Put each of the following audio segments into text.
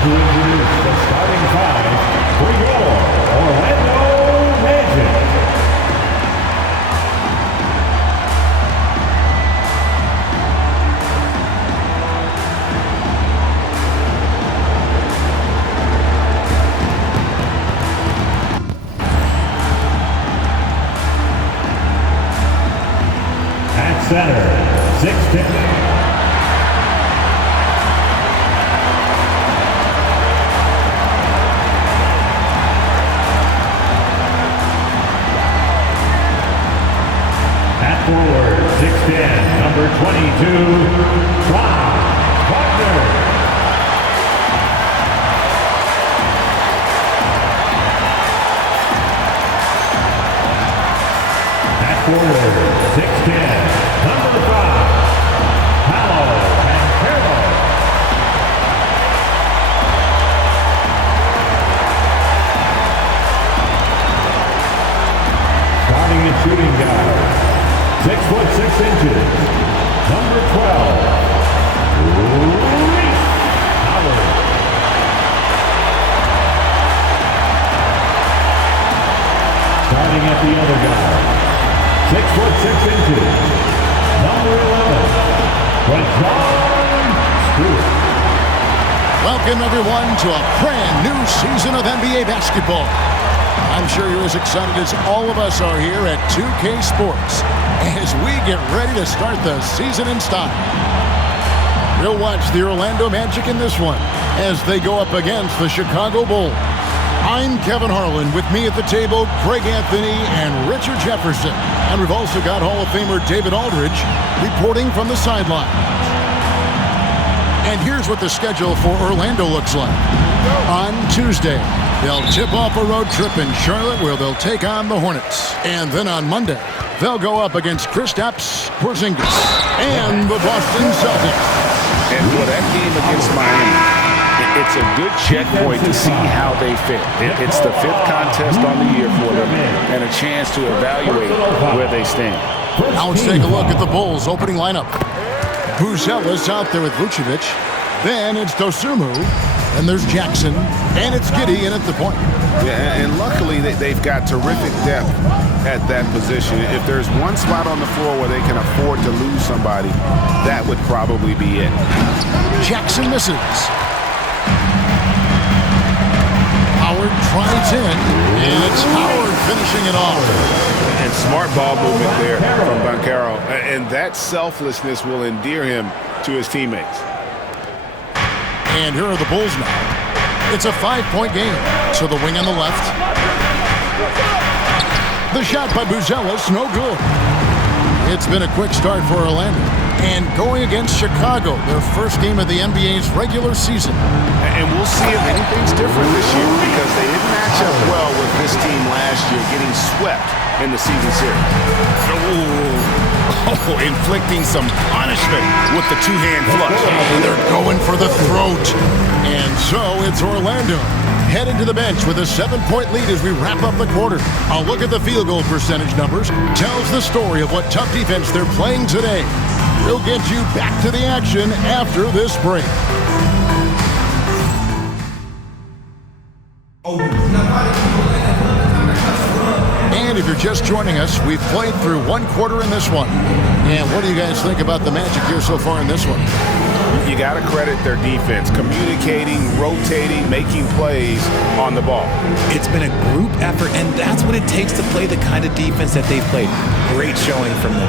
to introduce the starting five for your Orlando Magic. At center, 6'10". Forward, 6'10", number 22, Franz Wagner. At forward, 6'10", number 5, Paolo Banchero. Starting at shooting guard, 6'6", number 12, Reese Howard. Starting at the other guard, 6'6", number 11, Brajon Stewart. Welcome everyone to a brand new season of NBA basketball. I'm sure you're as excited as all of us are here at 2K Sports as we get ready to start the season in style. We'll watch the Orlando Magic in this one as they go up against the Chicago Bulls. I'm Kevin Harlan. With me at the table, Greg Anthony and Richard Jefferson. And we've also got Hall of Famer David Aldridge reporting from the sideline. And here's what the schedule for Orlando looks like. On Tuesday, they'll tip off a road trip in Charlotte where they'll take on the Hornets. And then on Monday, they'll go up against Kristaps Porzingis and the Boston Celtics. And for that game against Miami, it's a good checkpoint to see how they fit. It's the fifth contest on the year for them and a chance to evaluate where they stand. Now let's take a look at the Bulls' opening lineup. Buzelis out there with Vucevic. Then it's Dosunmu. And there's Jackson. And it's Giddey in at the point. Yeah, and luckily they've got terrific depth at that position. If there's one spot on the floor where they can afford to lose somebody, that would probably be it. Jackson misses. Howard tries in. And it's Howard finishing it off. And smart ball movement there from Banchero. And that selflessness will endear him to his teammates. And here are the Bulls now. It's a 5-point game. To the wing on the left. The shot by Buzelis, no good. It's been a quick start for Orlando. And going against Chicago, their first game of the NBA's regular season. And we'll see if anything's different this year because they didn't match up well with this team last year, getting swept in the season series. Inflicting some punishment with the two-hand flush. They're going for the throat. And so it's Orlando headed to the bench with a 7-point lead as we wrap up the quarter. A look at the field goal percentage numbers tells the story of what tough defense they're playing today. We'll get you back to the action after this break. And if you're just joining us, we've played through one quarter in this one. And what do you guys think about the Magic here so far in this one? You got to credit their defense, communicating, rotating, making plays on the ball. It's been a group effort, and that's what it takes to play the kind of defense that they've played. Great showing from them.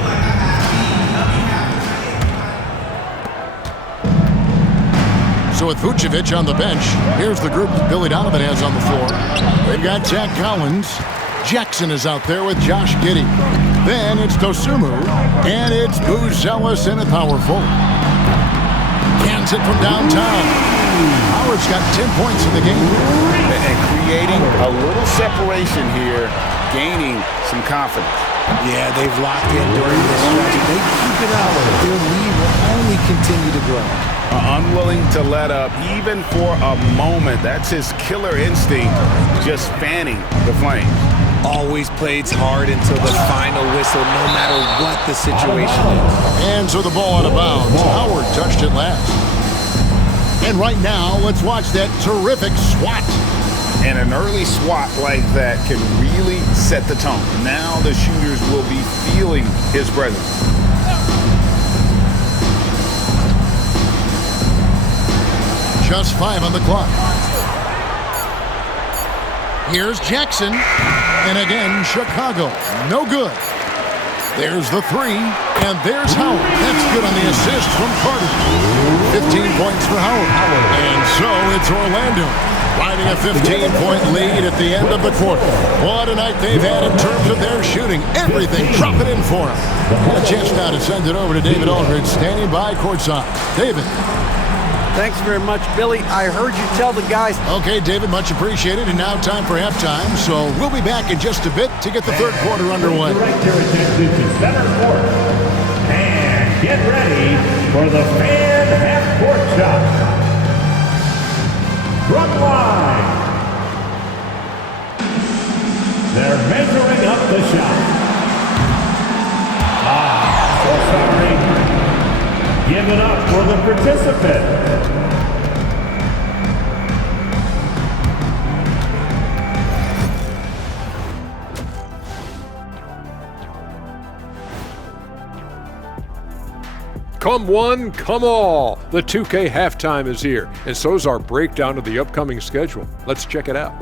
So with Vucevic on the bench, here's the group that Billy Donovan has on the floor. They've got Zach Collins. Jackson is out there with Josh Giddey. Then it's Dosunmu, and it's Buzelis in a power forward. Cans it from downtown. Howard's got 10 points in the game. And creating a little separation here, gaining some confidence. Yeah, they've locked in during this stretch. They keep it out. Their lead will only continue to grow. Unwilling to let up, even for a moment. That's his killer instinct, just fanning the flames. Always plays hard until the final whistle, no matter what the situation is. And so the ball out of bounds. Howard touched it last. And right now, let's watch that terrific swat. And an early swat like that can really set the tone. Now the shooters will be feeling his presence. Just 5 on the clock. Here's Jackson. And again, Chicago. No good. There's the 3. And there's Howard. That's good on the assist from Carter. 15 points for Howard. And so it's Orlando riding a 15-point lead at the end of the quarter. What a night they've had in terms of their shooting. Everything dropping in for them. A chance now to send it over to David Aldridge, standing by courtside. David. Thanks very much, Billy. I heard you tell the guys. Okay, David, much appreciated. And now time for halftime. So we'll be back in just a bit to get the third quarter underway. Direct your attention to center court. And get ready for the fan half-court shot. Front line. They're measuring up the shot. So sorry. Give it up for the participant. Come one, come all. The 2K halftime is here, and so's our breakdown of the upcoming schedule. Let's check it out.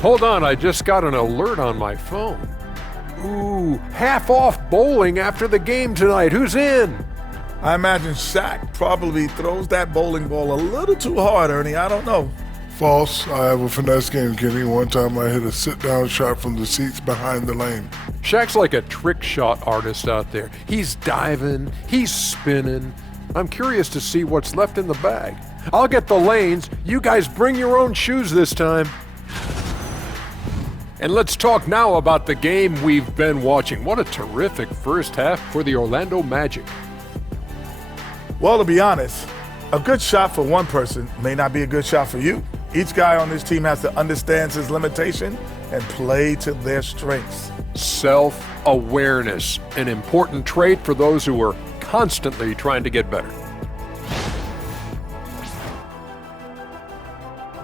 Hold on, I just got an alert on my phone. Ooh, half off bowling after the game tonight. Who's in? I imagine Shaq probably throws that bowling ball a little too hard, Ernie. I don't know. False. I have a finesse game, Kenny. One time I hit a sit-down shot from the seats behind the lane. Shaq's like a trick shot artist out there. He's diving, he's spinning. I'm curious to see what's left in the bag. I'll get the lanes. You guys bring your own shoes this time. And let's talk now about the game we've been watching. What a terrific first half for the Orlando Magic. Well, to be honest, a good shot for one person may not be a good shot for you. Each guy on this team has to understand his limitation and play to their strengths. Self-awareness, an important trait for those who are constantly trying to get better.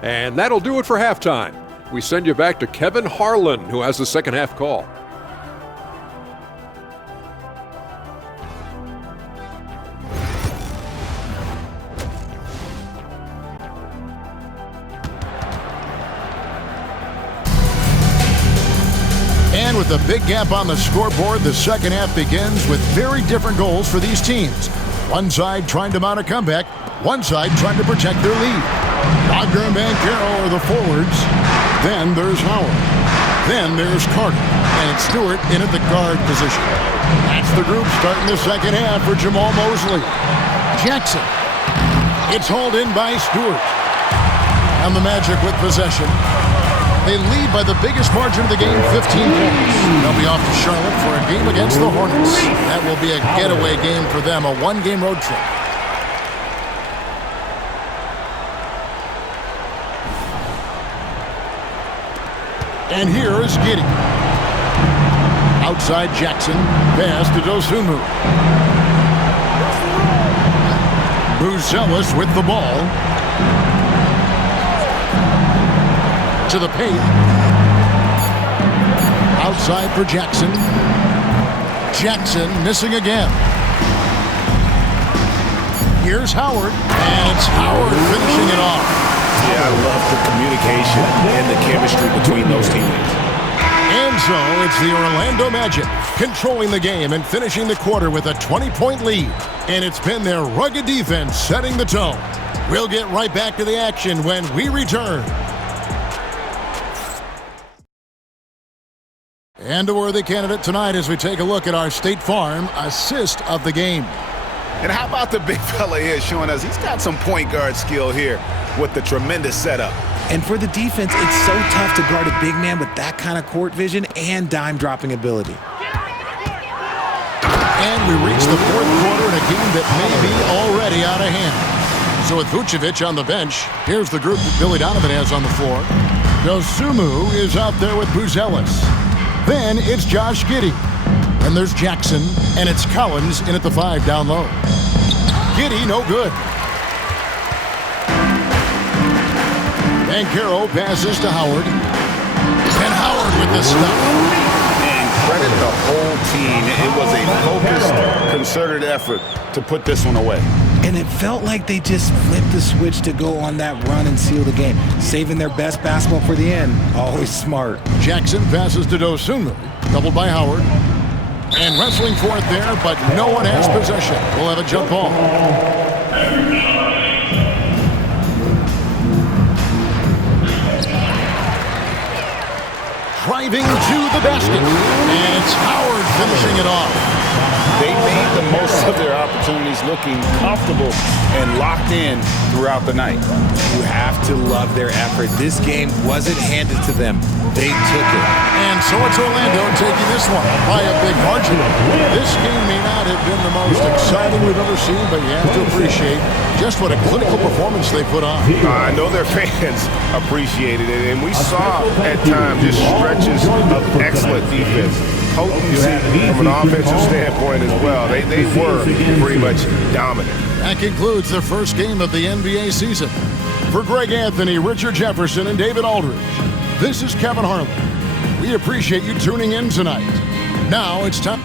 And that'll do it for halftime. We send you back to Kevin Harlan, who has the second half call. And with a big gap on the scoreboard, the second half begins with very different goals for these teams. One side trying to mount a comeback, one side trying to protect their lead. Wagner and Banchero are the forwards. Then there's Howard. Then there's Carter. And Stewart in at the guard position. That's the group starting the second half for Jamal Mosley. Jackson. It's hauled in by Stewart. And the Magic with possession. They lead by the biggest margin of the game, 15 points. They'll be off to Charlotte for a game against the Hornets. That will be a getaway game for them, a one-game road trip. And here is Giddey. Outside Jackson, pass to Dosunmu. Buzelis with the ball. To the paint. Outside for Jackson. Jackson missing again. Here's Howard. And it's Howard finishing it off. Yeah, I love the communication and the chemistry between those teammates. And so it's the Orlando Magic controlling the game and finishing the quarter with a 20-point lead. And it's been their rugged defense setting the tone. We'll get right back to the action when we return. And a worthy candidate tonight as we take a look at our State Farm assist of the game. And how about the big fella here showing us he's got some point guard skill here with the tremendous setup. And for the defense, it's so tough to guard a big man with that kind of court vision and dime-dropping ability. And we reach the fourth quarter in a game that may be already out of hand. So with Vucevic on the bench, here's the group that Billy Donovan has on the floor. Dosunmu is out there with Buzelis. Then it's Josh Giddey. And there's Jackson, and it's Collins in at the 5 down low. Giddey, no good. Banchero passes to Howard. And Howard with the stop. And credit the whole team. It was a focused, concerted effort to put this one away. And it felt like they just flipped the switch to go on that run and seal the game. Saving their best basketball for the end. Always smart. Jackson passes to Dosunmu. Doubled by Howard. And wrestling for it there, but no one has possession. We'll have a jump ball. Driving to the basket. And it's Howard finishing it off. They made the most of their opportunities, looking comfortable and locked in throughout the night. You have to love their effort. This game wasn't handed to them. They took it. And so it's Orlando taking this one by a big margin. This game may not have been the most exciting we've ever seen, but you have to appreciate just what a clinical performance they put on. I know their fans appreciated it, and we saw at times just stretches of excellent defense. Potency from an offensive standpoint as well. They were pretty much dominant. That concludes the first game of the NBA season. For Greg Anthony, Richard Jefferson, and David Aldridge, this is Kevin Harlan. We appreciate you tuning in tonight. Now it's time.